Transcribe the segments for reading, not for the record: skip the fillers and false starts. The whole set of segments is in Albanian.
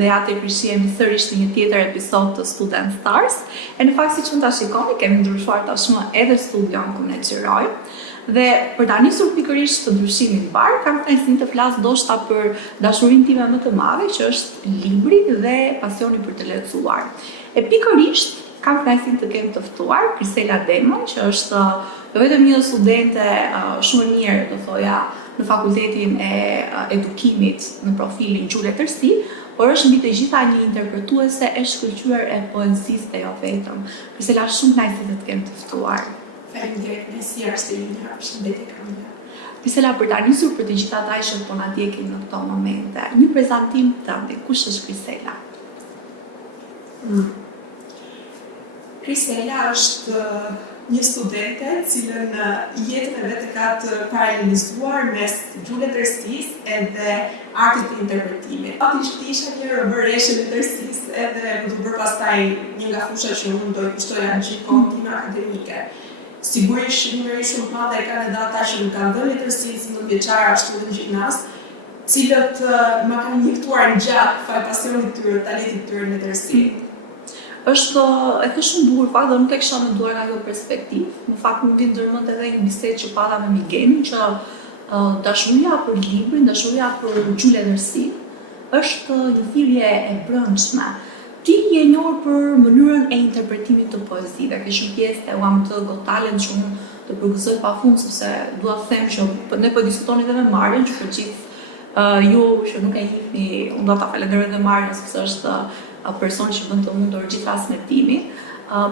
dhe ja të prishiemi sërish një tjetër episod të Student Stars. E në fakt siç mund ta shikoni, kemi ndryshuar tashmë edhe studion ku ne xhirojmë. Dhe për ta nisur pikërisht të ndryshimin mbar, kam kënaqësinë të flas ndoshta për dashurinë time më të madhe, që është libri dhe pasioni për të lexuar. E pikërisht kam kënaqësinë të kem të ftuar Krisela Demën, që është jo vetëm një studente shumë e mirë, do thoja, në Fakultetin e Edukimit në profilin Gjule Tërsi, por është mbi të gjitha një interpretuese e shkëlqyer e poezisë dhe jo vetëm. Krisela, shumë kënaqësi të kem të ftuar. Faleminderit, nësi është e një përshëndetje kamera. Krisela, për ta nisur për të gjithë ata që po na ndjekin në këto momente, një prezantim tënd, kush është Krisela? Krisela është një studente cilën jetën e vetë ka të paralelizuar mes Gjule Tërsisë edhe artit të interpretimit. Faktikisht isha një rëbëreshe në Tërsisë edhe më të bërë pastaj një nga fusha që unë do i kushtoja në gjithë kohën time akademike. Sigurisht një numër shumë të madhe e kandidata që më kanë dhënë Tërsisë, në vjeçara ashtu edhe në gjimnaz, cilët më kanë njëktuar në gjatë fal pasionit tyre, talentit tyre në Tërsi. Është edhe shumë bukur fakt dhe nuk e kisha menduar nga kjo perspektivë. Në fakt më vjen ndërmend edhe një bisedë që pata me Migenin, që dashuria për librin, dashuria për Gjule Tërsi është një thirrje e brendshme. Ti je njohur për mënyrën e interpretimit të poezive. Ke shumë pjesë te UAMT Got Talent që unë të përgëzoj pafund, sepse dua të them që ne po diskutoni edhe me Marjen, që për gjithë ju që nuk e njihni, unë do ta falenderoj edhe Marjen sepse është person që bën të mundur gjithë transmetimin,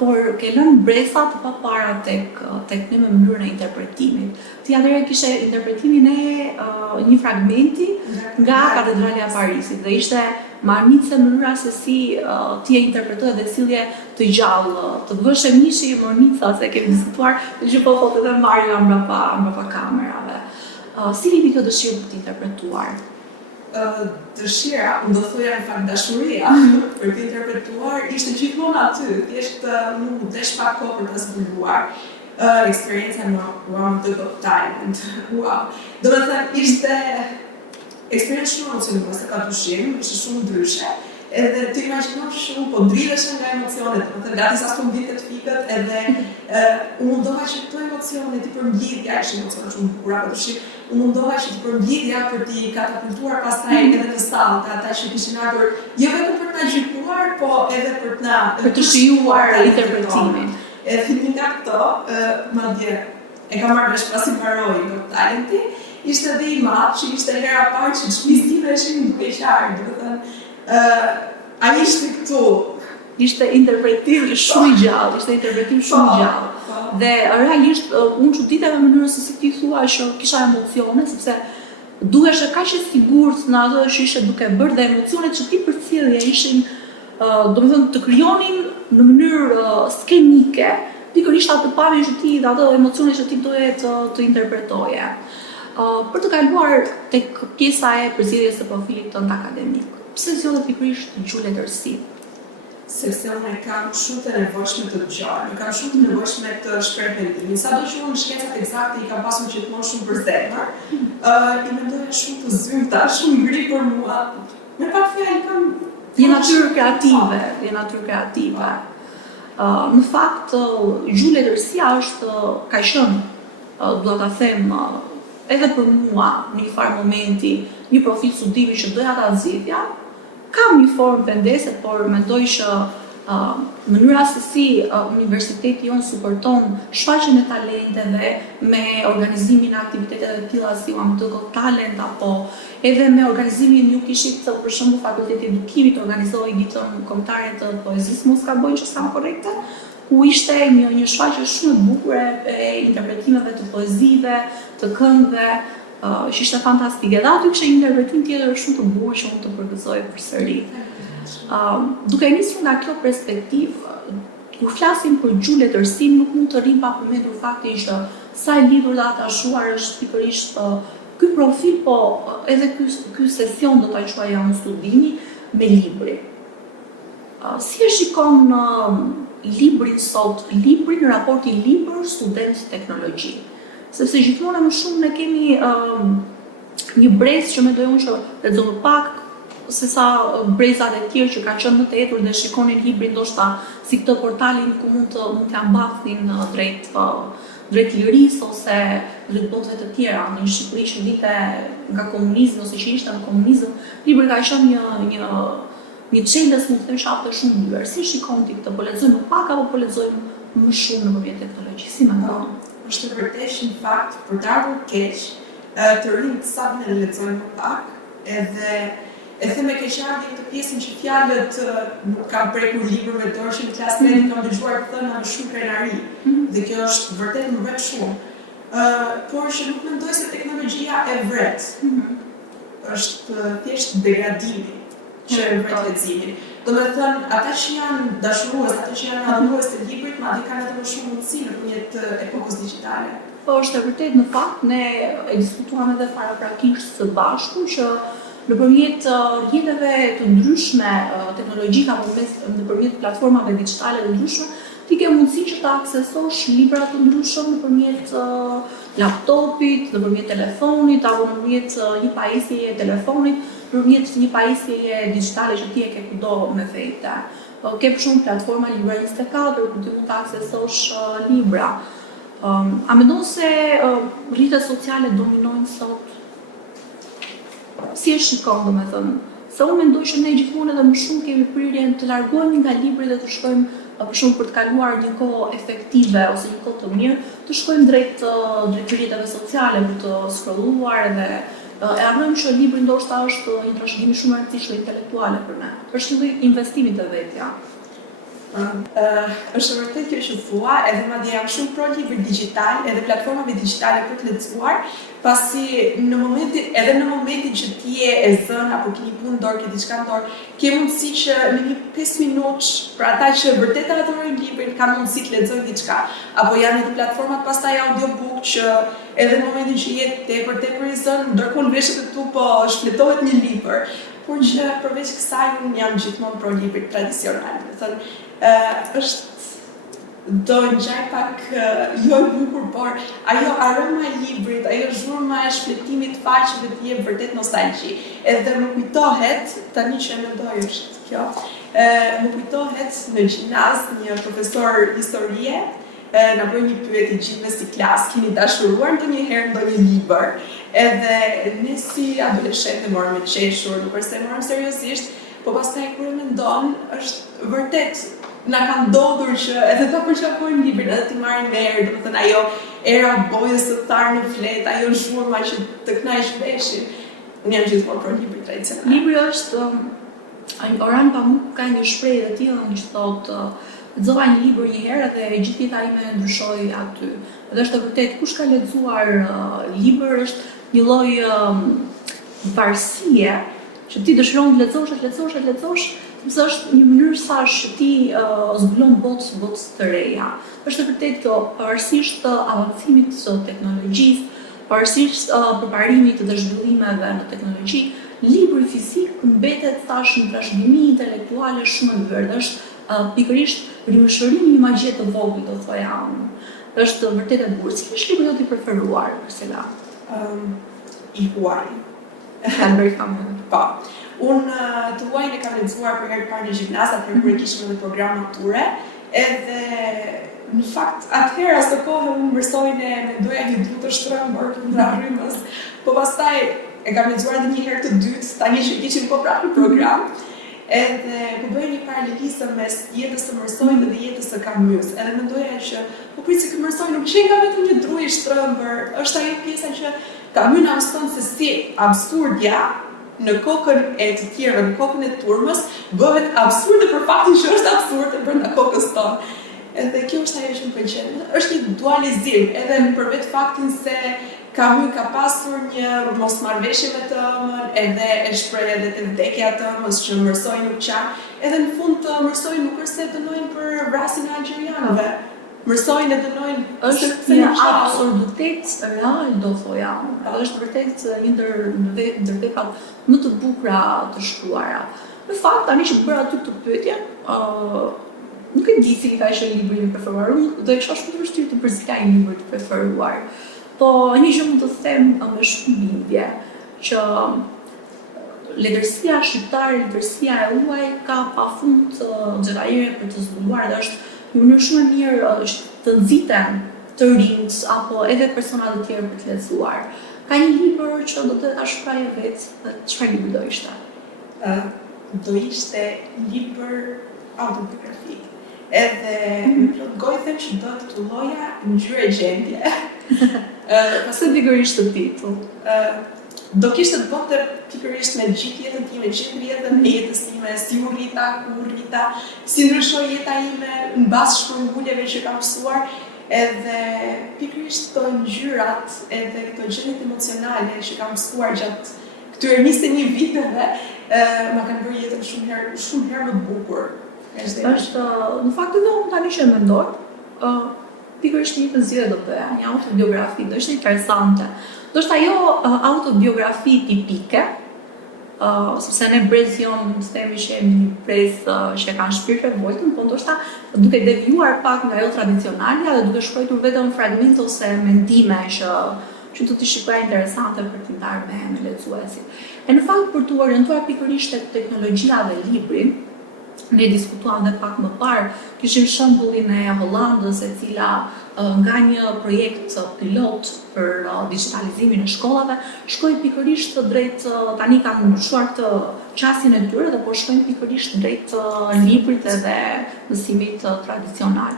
por ke lënë bresa të papara tek ne me mënyrën e interpretimit. Ti atëherë kishe interpretimin e një fragmenti nga Katedrali e Parisit dhe ishte marrënice mënyra se si ti e interpretoje dhe sjellje të gjallë, të vësh e mishi marrënica, se kemi diskutuar që po thotë edhe Mario mbrapa kamerave. Si vjen kjo dëshirë për të interpretuar? Dëshira, unë do thoja në fakt dashuria për të interpretuar ishte gjithmonë aty, thjesht nuk u desh pak kohë për të zbuluar. Eksperienca në UAMT Got Talent. Wow. Do të thënë ishte eksperiencë shumë emocionuese, ka dyshim, ishte shumë ndryshe. Edhe të imagjinosh shumë, po dridheshe nga emocionet, do të thënë gati sa s'po mbitet fikët, edhe u mundoha që këto emocione ti përmblidhja, ishin emocione shumë bukura, pa dyshim, u mundoha që ti përmblidhja për t'i katapultuar pastaj edhe në sallë të ata që kishin ardhur, jo vetëm për t'na gjykuar, po edhe për të shijuar interpretimin. Filmin nga këto, madje e kam marrë vesh pasi mbaroi Got Talenti, ishte edhe i madh, që ishte hera e parë që shtëpisë time ishin duke qarë, do të thënë, ai ishte këtu. Ishte interpretim shumë i gjallë, Dhe realisht unë çuditem me mënyrën se si ti thua që kisha emocione, sepse duheshe kaq e sigurt në ato që ishe duke bërë dhe emocionet që ti përcjellje ishin, domethënë të krijonin në mënyrë skenike, pikërisht atë pamje që ti dhe ato emocione që ti doje të interpretoje. Për të kaluar tek pjesa e përzierjes së profilit tënd akademik, pse zgjodhe pikërisht Gjule Tërsi? Sepse unë kam shumë të nevojshme të dëgjoj, kam shumë të nevojshme të shpreh mendimin. Sado që unë në shkencat eksakte i kam pasur gjithmonë shumë për zemër, i mendoja shumë të zyrta, shumë ngri për mua. Me pak fjalë kam je natyrë kreative. Në fakt, Gjule Tërsia ka qenë, do ta them, edhe për mua në një farë momenti, një profil studimi që doja ta zgjidhja. Kam një formë vendese, por mendoj që mënyra se si universiteti jonë suporton shfaqjen e talenteve me organizimin e aktiviteteve të tilla si UAMT Got Talent apo edhe me organizimin ju kishit për shembull Fakulteti i Edukimit organizoi ditën kombëtare të poezisë, mos gaboj që sa më korrekte, ku ishte një shfaqje shumë e bukur e interpretimeve të poezive, të këngëve, që ishte fantastike. Dhe aty kishte një interpretim tjetër shumë të bukur që unë të përgëzoj përsëri. Duke nisur nga kjo perspektivë, kur flasim për Gjule Tërsi, nuk mund të rrim pa përmendur faktin që sa e lidhur dhe atashuar është pikërisht ky profil, po edhe ky sesion do ta quaja unë studimi me libri. Si e shikon librin sot, librin në raportin libër student teknologji? Sepse gjithmonë më shumë ne kemi një brez që mendoj unë që lexojmë pak, se sa brezat e tjerë që kanë qenë më të etur dhe shikonin librin ndoshta si këtë portalin ku mund t'ia mbathnin drejt lirisë ose drejt botëve të tjera. Në një Shqipëri që vite nga komunizmi ose që ishte në komunizëm, libri ka qenë një çelës, mund të them, shapte shumë libër. Si shikon ti këtë? Po lexojmë më pak apo po lexojmë më shumë nëpërmjet teknologjisë? Si mendon? Është e vërtetë në fakt për të ardhur keq, të rinjt sa ne lexojmë më pak, edhe e them me keqardhje këtë pjesën që fjalët nuk kanë prekur libërve dorë që në klasë media kam dëgjuar të thënë me shumë krenari. Dhe kjo është vërtet më vret shumë. Por që nuk mendoj se teknologjia e vret. Është thjesht degradimi që e vret leximin. Domethënë, ata që janë dashurues, ata që janë adhurues të librit, madje kanë edhe më shumë mundësi nëpërmjet epokës digjitale. Po është e vërtet, në fakt ne e diskutuam edhe paraprakisht së bashku që nëpërmjet rrjeteve të ndryshme teknologjike apo nëpërmjet platformave digjitale të ndryshme, ti ke mundësi që të aksesosh libra të ndryshëm nëpërmjet laptopit, nëpërmjet telefonit apo nëpërmjet një pajisjeje telefonit, nëpërmjet një pajisjeje digjitale që ti e ke kudo me fejte. Ke për shumë platforma Libra24 ku ti mund të aksesosh libra. A mendon se rrjetet sociale dominojnë sot? Si e shikon, domethënë? Se unë mendoj që ne gjithmonë edhe më shumë kemi prirjen të largohemi nga libri dhe të shkojmë për shumë për të kaluar një kohë efektive ose një kohë të mirë, të shkojmë drejt rrjeteve sociale për të scrolluar dhe e harrojmë që libri ndoshta është një trashëgimi shumë e rëndësishme intelektuale për ne. Është një lloj investimi të vetja. Është vërtet kjo që thua, edhe madje jam shumë pro libri digital, edhe platformave digjitale për të lexuar, pasi në momentin që ti e zën apo ke një punë dorë, ke diçka në dorë, ke mundësi që në një 5 minutë për ata që vërtet adhurojnë librin, kanë mundësi të lexojnë diçka. Apo janë edhe platformat pastaj audiobook që edhe në momentin që je tepër i zën, ndërkohë veshët e tu po shfletohet një libër. Por që përveç kësaj unë jam gjithmonë pro librit tradicional. Është do ngjaj pak jo e bukur, por ajo aroma e librit, ajo zhurma e shfletimit të faqeve të jep vërtet nostalgji. Edhe më kujtohet, tani që mendoj është kjo, më kujtohet në gjimnaz një profesor historie na bëri një pyetje gjithëve si klasë, keni dashuruar ndonjëherë ndonjë libër? Edhe ne si adoleshentë morëm me qeshur, nuk është se morëm seriozisht, po pastaj kur e mendon, është vërtet na ka ndodhur që edhe ta përqafojmë librin, edhe ti marrim verë, domethënë ajo era bojës së tharë në fletë, ajo zhurma që të kënaq veshin. Unë jam gjithmonë për libri tradicional. Libri është Orhan Pamuk ka një shprehje të tillë që thotë lexova një libër një herë dhe gjithë jeta ime ndryshoi aty. Dhe është vërtet kush ka lexuar libër është një lloj varësie që ti dëshiron të lexosh, sepse është një mënyrë sash që ti zbulon botës të reja. Është vërtet kjo, pavarësisht avancimit të teknologjisë, pavarësisht përparimit dhe zhvillimeve në teknologji, libri fizik mbetet thash një trashëgimi intelektuale shumë e vërtetë. Është pikërisht rimëshërimi një magje të vogël, do thoja unë. Është vërtet e bukur. Si është libri jot i preferuar, Marcela? I huaj. Albert Camus. Po. Unë të huajin e kam lexuar për herë të parë në gjimnaz, atëherë kur kishim edhe program mature, edhe në fakt atëherë asë kohë unë mërsojnë e mendoja një dru të shtrëmbër nga rrymës, po pastaj e kam lexuar edhe një herë të dytë, tani që kishim po prapë në program, edhe po bëj një paralelisëm mes jetës së mërsojnë dhe jetës së Camus. Edhe mendoja që po prit se ky mërsojnë nuk qenë ka vetëm një dru i shtrëmbër, është ajo pjesa që Camus na mëson se si absurdja në kokën e të tjerëve, në kokën e turmës, bëhet absurde për faktin që është absurde brenda kokës tonë. Edhe kjo është ajo që më pëlqen. Është një dualizim, edhe për vetë faktin se Camus ka pasur një mosmarrëveshje me të ëmën, edhe e shpreh edhe te vdekja e ëmës që mërsoi nuk qanë, edhe në fund të mërsoi nuk është se dënojnë për vrasjen e algjerianëve. Mërsojnë e dënojnë është një absurditet real, do thoja. Edhe është vërtet një ndër veprat më të bukura të shkruara. Në fakt, tani që bëra aty këtë pyetje, nuk e di cili ka qenë libri im i preferuar, do isha shumë të vështirë të përzgjidhja një libër të preferuar. Po një gjë mund të them me shumë bindje, që letërsia shqiptare, letërsia e huaj ka pafund xherajere për të zbuluar dhe është një mënyrë shumë e mirë të nxiten të rinjt apo edhe persona të tjerë për të lexuar. Ka një libër që do të ta shkruaje vetë, dhe çfarë libri do ishte? Do ishte libër autobiografik. Edhe në plot gojë them që do të titulloja Ngjyrë gjendje. Pse pikërisht të titull? Do kishte të bënte pikërisht me gjithë jetën time, gjithë jetën e jetës time, si u rrita, ku rrita, si ndryshoi jeta ime mbas shpërngulljeve që kam mësuar, edhe pikërisht këto ngjyrat edhe këto gjendjet emocionale që kam mësuar gjatë këtyre 21 viteve, ma kanë bërë jetën shumë herë më të bukur. Është në fakt edhe unë tani që mendoj, pikërisht një të zgjedhje do bëja, një autobiografi, do ishte interesante. Do është ajo autobiografi tipike, sepse ne brez jon të themi që jemi një brez që kanë shpirt revoltën, po ndoshta duke devijuar pak nga ajo tradicionale dhe duke shkruar vetëm fragmente ose mendime që do të shikoja interesante për t'i ndarë me lexuesit. E në fakt për t'u orientuar pikërisht tek teknologjia dhe libri, ne diskutuam dhe pak më parë, kishim shembullin e Hollandës e cila nga një projekt pilot për digitalizimin e shkollave, shkojnë pikërisht drejt, tani kanë ndryshuar të qasjen e tyre dhe po shkojnë pikërisht drejt librit edhe mësimit tradicional.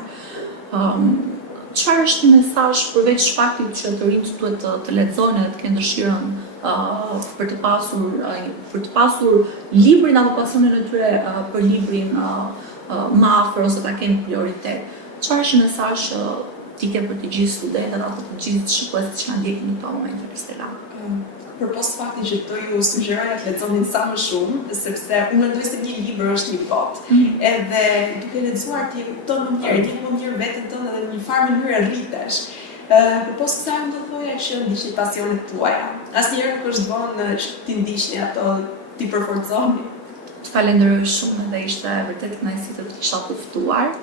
Çfarë është një mesazh përveç faktit që të rinjt duhet të lexojnë dhe të kenë dëshirën për të pasur librin apo pasionin e tyre për librin më afër ose ta kenë prioritet. Çfarë është një mesazh ti ke për të gjithë studentët apo të gjithë shikuesit që na ndjekin në këtë moment të Stella? Përpos faktit që do ju sugjeroja të lexonin sa më shumë, sepse unë mendoj se një libër është një botë. Edhe duke lexuar ti e kupton më mirë, ti më mirë veten tënde dhe në një farë mënyrë rritesh. Përpos kësaj unë do thoja që ndiqni pasionet tuaja. Asnjëherë nuk është vonë që ti ndiqni ato, ti përforconi. Të falenderoj shumë dhe ishte vërtet kënaqësi të kisha të ftuar.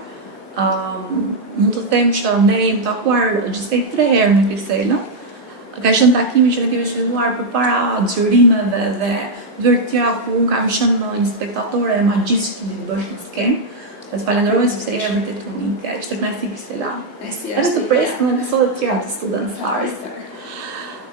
Mund të them që ne jemi takuar gjithsej 3 herë në Kriselën. Ka qenë takimi që ne kemi filluar përpara xhirimeve dhe dyert tjera ku unë kam qenë një spektatore e magjisë që ti bësh në skenë. Dhe të falenderoj sepse je vërtet unike. Ishte kënaqësi Stella. Edhe të pres në episode të tjera të Student Stars.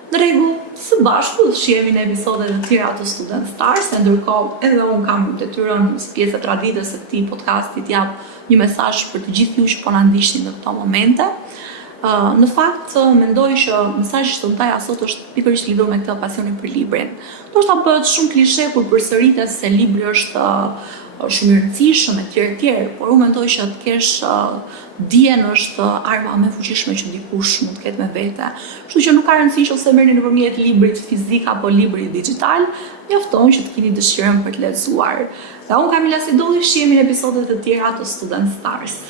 Në rregull, së bashku do shihemi në episode të tjera të Student Stars, e ndërkohë edhe unë kam detyrën si pjesë e traditës së këtij podcasti të jap një mesazh për të gjithë ju që po na ndiqni në këto momente. Në fakt, mendoj që mesazhi që do të ndaja sot është pikërisht lidhur me këtë pasionin për librin. Ndoshta bëhet shumë klishe kur përsëritet se libri është shumë i rëndësishëm e tjerë, por unë mendoj që të kesh dijen është arma më e fuqishme që dikush mund të ketë me vete. Kështu që nuk ka rëndësi nëse merrni nëpërmjet librit fizik apo librit digital, mjafton që të keni dëshirën për të lexuar. Dhe unë Kamila Sidolli, shihemi në episode të tjera të Student Stars.